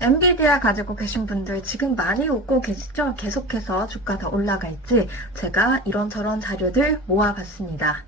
엔비디아 가지고 계신 분들 지금 많이 웃고 계시죠? 계속해서 주가 더 올라갈지 제가 이런저런 자료들 모아봤습니다.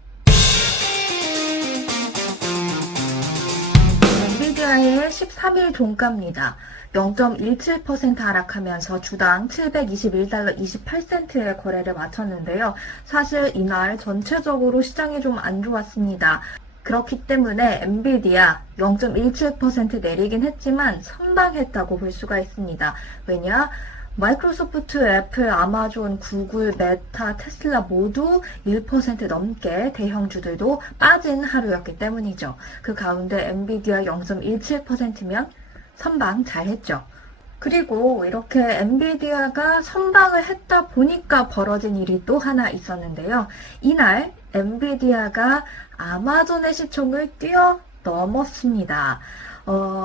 엔비디아의 13일 종가입니다. 0.17% 하락하면서 주당 721달러 28센트의 거래를 마쳤는데요. 사실 이날 전체적으로 시장이 좀 안 좋았습니다. 그렇기 때문에 엔비디아 0.17% 내리긴 했지만 선방했다고 볼 수가 있습니다. 왜냐? 마이크로소프트, 애플, 아마존, 구글, 메타, 테슬라 모두 1% 넘게 대형주들도 빠진 하루였기 때문이죠. 그 가운데 엔비디아 0.17%면 선방 잘했죠. 그리고 이렇게 엔비디아가 선방을 했다 보니까 벌어진 일이 또 하나 있었는데요. 이날 엔비디아가 아마존의 시총을 뛰어넘었습니다.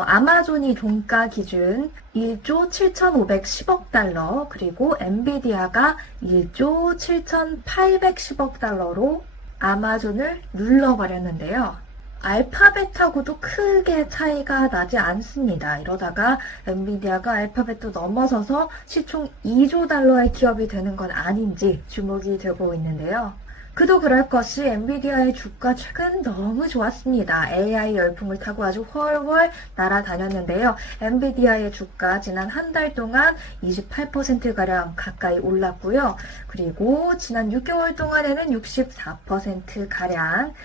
아마존이 종가 기준 1조 7,510억 달러, 그리고 엔비디아가 1조 7,810억 달러로 아마존을 눌러버렸는데요. 알파벳하고도 크게 차이가 나지 않습니다. 이러다가 엔비디아가 알파벳도 넘어서서 시총 2조 달러의 기업이 되는 건 아닌지 주목이 되고 있는데요. 그도 그럴 것이 엔비디아의 주가 최근 너무 좋았습니다. AI 열풍을 타고 아주 훨훨 날아다녔는데요. 엔비디아의 주가 지난 한 달 동안 28%가량 가까이 올랐고요. 그리고 지난 6개월 동안에는 64%가량,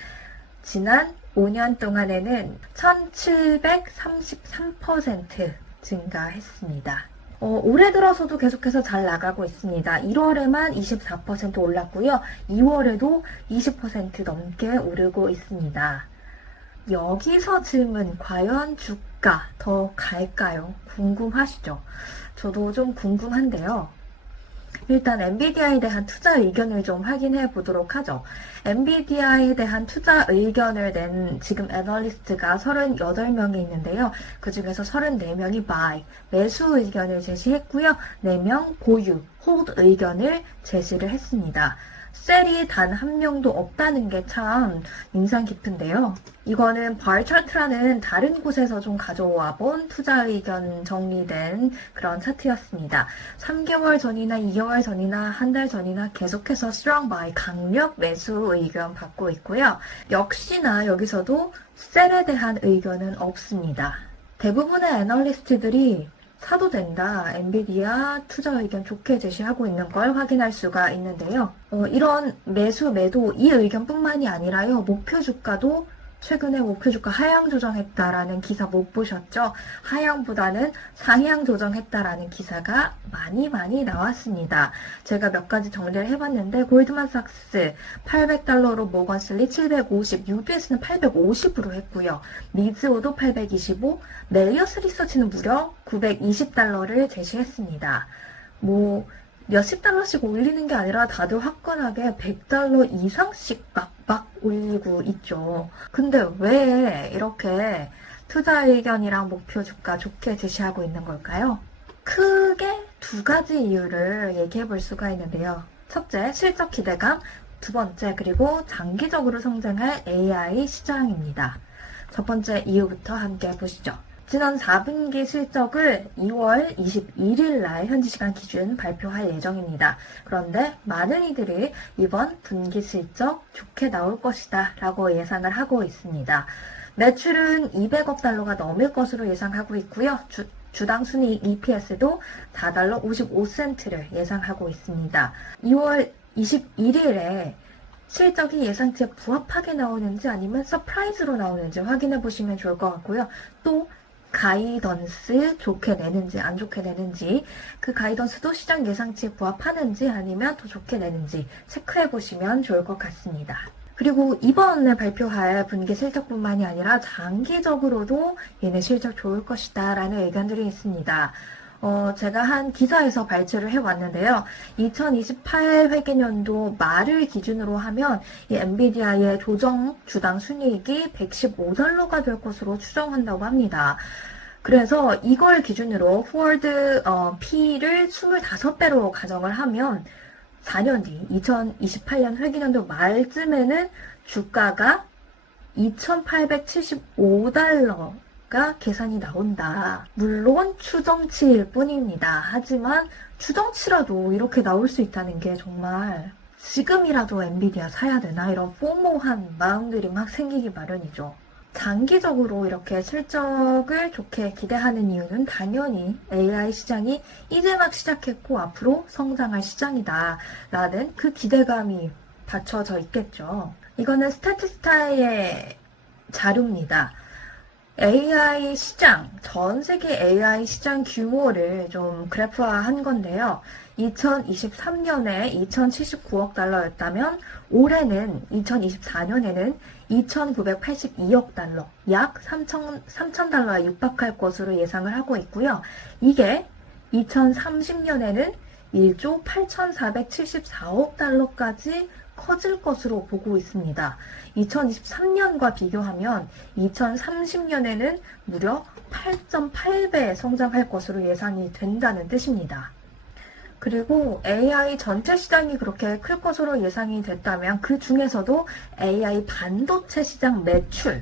지난 5년 동안에는 1733% 증가했습니다. 올해 들어서도 계속해서 잘 나가고 있습니다. 1월에만 24% 올랐고요. 2월에도 20% 넘게 오르고 있습니다. 여기서 질문, 과연 주가 더 갈까요? 궁금하시죠? 저도 좀 궁금한데요. 일단 엔비디아에 대한 투자 의견을 좀 확인해 보도록 하죠. 엔비디아에 대한 투자 의견을 낸 지금 애널리스트가 38명이 있는데요. 그 중에서 34명이 buy, 매수 의견을 제시했고요. 4명 보유, hold 의견을 제시를 했습니다. 셀이 단 한 명도 없다는 게 참 인상 깊은데요. 이거는 bar 차트라는 다른 곳에서 좀 가져와 본 투자 의견 정리된 그런 차트였습니다. 3개월 전이나 2개월 전이나 한 달 전이나 계속해서 strong buy, 강력 매수 의견 받고 있고요. 역시나 여기서도 셀에 대한 의견은 없습니다. 대부분의 애널리스트들이 사도 된다, 엔비디아 투자 의견 좋게 제시하고 있는 걸 확인할 수가 있는데요. 이런 매수, 매도, 이 의견뿐만이 아니라요. 목표 주가도 최근에 목표 주가 하향 조정했다라는 기사 못 보셨죠? 하향보다는 상향 조정했다라는 기사가 많이 나왔습니다. 제가 몇 가지 정리를 해봤는데 골드만삭스 800달러로 모건슬리 750, UBS는 850으로 했고요. 미즈오도 825, 멜리어스 리서치는 무려 920달러를 제시했습니다. 몇십 달러씩 올리는 게 아니라 다들 화끈하게 100달러 이상씩 막 올리고 있죠. 근데 왜 이렇게 투자 의견이랑 목표 주가 좋게 제시하고 있는 걸까요? 크게 두 가지 이유를 얘기해 볼 수가 있는데요. 첫째, 실적 기대감. 두 번째, 그리고 장기적으로 성장할 AI 시장입니다. 첫 번째 이유부터 함께 보시죠. 지난 4분기 실적을 2월 21일 날 현지 시간 기준 발표할 예정입니다. 그런데 많은 이들이 이번 분기 실적 좋게 나올 것이다 라고 예상을 하고 있습니다. 매출은 200억 달러가 넘을 것으로 예상하고 있고요. 주당 순이익 EPS도 4달러 55센트를 예상하고 있습니다. 2월 21일에 실적이 예상치에 부합하게 나오는지 아니면 서프라이즈로 나오는지 확인해 보시면 좋을 것 같고요. 또 가이던스 좋게 내는지 안 좋게 내는지, 그 가이던스도 시장 예상치에 부합하는지 아니면 더 좋게 내는지 체크해 보시면 좋을 것 같습니다. 그리고 이번에 발표할 분기 실적뿐만이 아니라 장기적으로도 얘네 실적 좋을 것이다 라는 의견들이 있습니다. 제가 한 기사에서 발췌를 해왔는데요. 2028 회계년도 말을 기준으로 하면 이 엔비디아의 조정 주당 순이익이 115달러가 될 것으로 추정한다고 합니다. 그래서 이걸 기준으로 포워드 P를 25배로 가정을 하면 4년 뒤 2028년 회계년도 말쯤에는 주가가 2,875달러 주가 계산이 나온다. 물론 추정치일 뿐입니다. 하지만 추정치라도 이렇게 나올 수 있다는 게 정말 지금이라도 엔비디아 사야 되나 이런 포모한 마음들이 막 생기기 마련이죠. 장기적으로 이렇게 실적을 좋게 기대하는 이유는 당연히 AI 시장이 이제 막 시작했고 앞으로 성장할 시장이다 라는 그 기대감이 받쳐져 있겠죠. 이거는 스태티스타의 자료입니다. AI 시장, 전 세계 AI 시장 규모를 좀 그래프화한 건데요. 2023년에 2079억 달러였다면 올해는 2024년에는 2,982억 달러, 약 3,000달러에 육박할 것으로 예상을 하고 있고요. 이게 2030년에는 1조 8,474억 달러까지 커질 것으로 보고 있습니다. 2023년과 비교하면 2030년에는 무려 8.8배 성장할 것으로 예상이 된다는 뜻입니다. 그리고 AI 전체 시장이 그렇게 클 것으로 예상이 됐다면 그 중에서도 AI 반도체 시장 매출에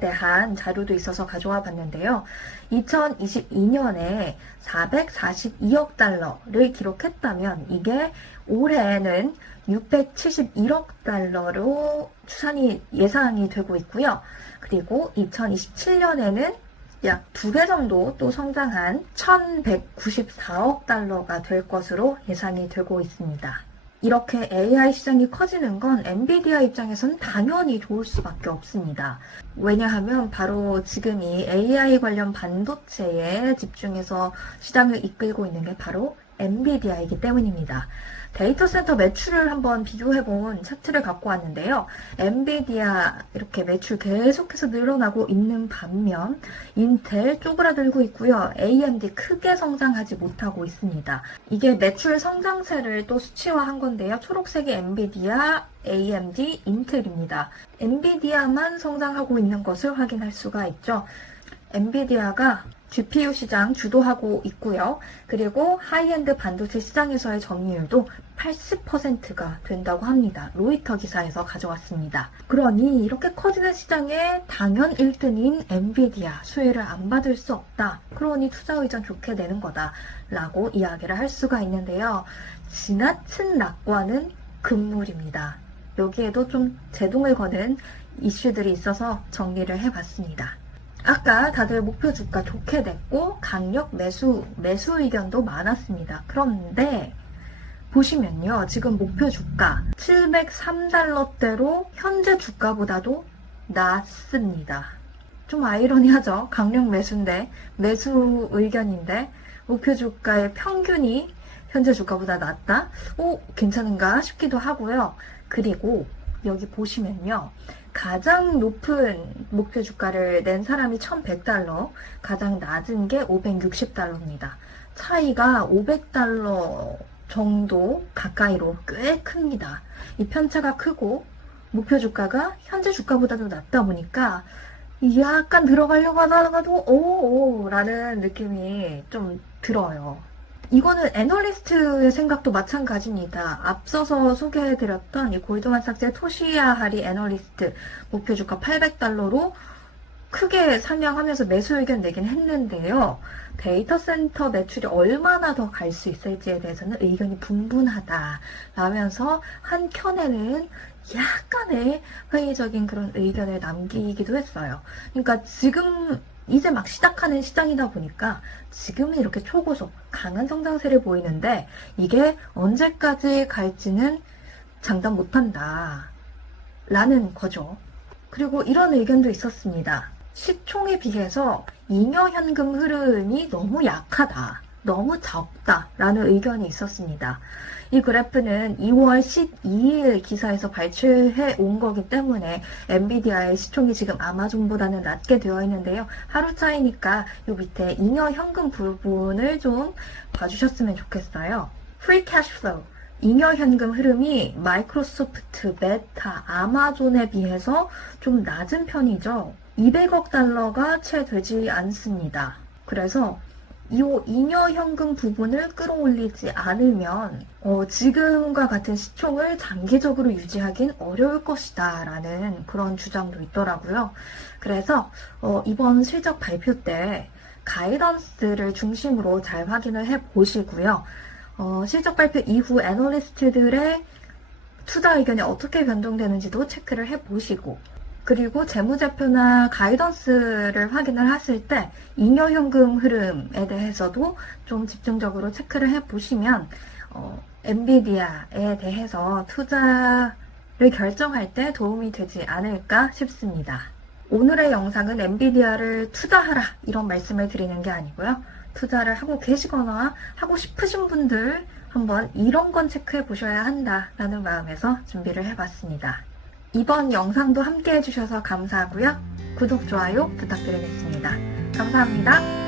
대한 자료도 있어서 가져와 봤는데요. 2022년에 442억 달러를 기록했다면 이게 올해는 671억 달러로 예상이 되고 있고요. 그리고 2027년에는 약 2배 정도 또 성장한 1,194억 달러가 될 것으로 예상이 되고 있습니다. 이렇게 AI 시장이 커지는 건 엔비디아 입장에서는 당연히 좋을 수밖에 없습니다. 왜냐하면 바로 지금 이 AI 관련 반도체에 집중해서 시장을 이끌고 있는 게 바로 엔비디아이기 때문입니다. 데이터 센터 매출을 한번 비교해본 차트를 갖고 왔는데요. 엔비디아 이렇게 매출 계속해서 늘어나고 있는 반면 인텔 쪼그라들고 있고요. AMD 크게 성장하지 못하고 있습니다. 이게 매출 성장세를 또 수치화한 건데요. 초록색이 엔비디아, AMD, 인텔입니다. 엔비디아만 성장하고 있는 것을 확인할 수가 있죠. 엔비디아가 GPU 시장 주도하고 있고요. 그리고 하이엔드 반도체 시장에서의 점유율도 80%가 된다고 합니다. 로이터 기사에서 가져왔습니다. 그러니 이렇게 커지는 시장에 당연 1등인 엔비디아 수혜를 안 받을 수 없다. 그러니 투자 의전 좋게 되는 거다 라고 이야기를 할 수가 있는데요. 지나친 낙관은 금물입니다. 여기에도 좀 제동을 거는 이슈들이 있어서 정리를 해봤습니다. 아까 다들 목표 주가 좋게 됐고 강력 매수 의견도 많았습니다. 그런데 보시면요. 지금 목표 주가 703달러대로 현재 주가보다도 낮습니다. 좀 아이러니하죠. 강력 매수인데 매수 의견인데 목표 주가의 평균이 현재 주가보다 낮다? 괜찮은가 싶기도 하고요. 그리고 여기 보시면요. 가장 높은 목표 주가를 낸 사람이 1,100달러, 가장 낮은 게 560달러입니다. 차이가 500달러 정도 가까이로 꽤 큽니다. 이 편차가 크고 목표 주가가 현재 주가보다도 낮다 보니까 약간 들어가려고 하다가도 라는 느낌이 좀 들어요. 이거는 애널리스트의 생각도 마찬가지입니다. 앞서서 소개해드렸던 이 골드만삭스의 토시야 하리 애널리스트 목표 주가 800달러로 크게 상향하면서 매수 의견 내긴 했는데요. 데이터 센터 매출이 얼마나 더 갈 수 있을지에 대해서는 의견이 분분하다 라면서 한켠에는 약간의 회의적인 그런 의견을 남기기도 했어요. 그러니까 지금 이제 막 시작하는 시장이다 보니까 지금은 이렇게 초고속 강한 성장세를 보이는데 이게 언제까지 갈지는 장담 못한다 라는 거죠. 그리고 이런 의견도 있었습니다. 시총에 비해서 잉여 현금 흐름이 너무 약하다, 너무 적다 라는 의견이 있었습니다. 이 그래프는 2월 12일 기사에서 발췌해 온 거기 때문에 엔비디아의 시총이 지금 아마존보다는 낮게 되어 있는데요. 하루 차이니까 이 밑에 잉여 현금 부분을 좀 봐주셨으면 좋겠어요. Free Cash Flow, 잉여 현금 흐름이 마이크로소프트, 메타, 아마존에 비해서 좀 낮은 편이죠. 200억 달러가 채 되지 않습니다. 그래서 이 잉여현금 부분을 끌어올리지 않으면 지금과 같은 시총을 장기적으로 유지하긴 어려울 것이다 라는 그런 주장도 있더라고요. 그래서 이번 실적 발표 때 가이던스를 중심으로 잘 확인을 해보시고요. 실적 발표 이후 애널리스트들의 투자 의견이 어떻게 변동되는지도 체크를 해보시고, 그리고 재무제표나 가이던스를 확인을 하실 때 잉여현금 흐름에 대해서도 좀 집중적으로 체크를 해보시면 엔비디아에 대해서 투자를 결정할 때 도움이 되지 않을까 싶습니다. 오늘의 영상은 엔비디아를 투자하라 이런 말씀을 드리는 게 아니고요. 투자를 하고 계시거나 하고 싶으신 분들 한번 이런 건 체크해 보셔야 한다라는 마음에서 준비를 해봤습니다. 이번 영상도 함께 해주셔서 감사하고요. 구독, 좋아요 부탁드리겠습니다. 감사합니다.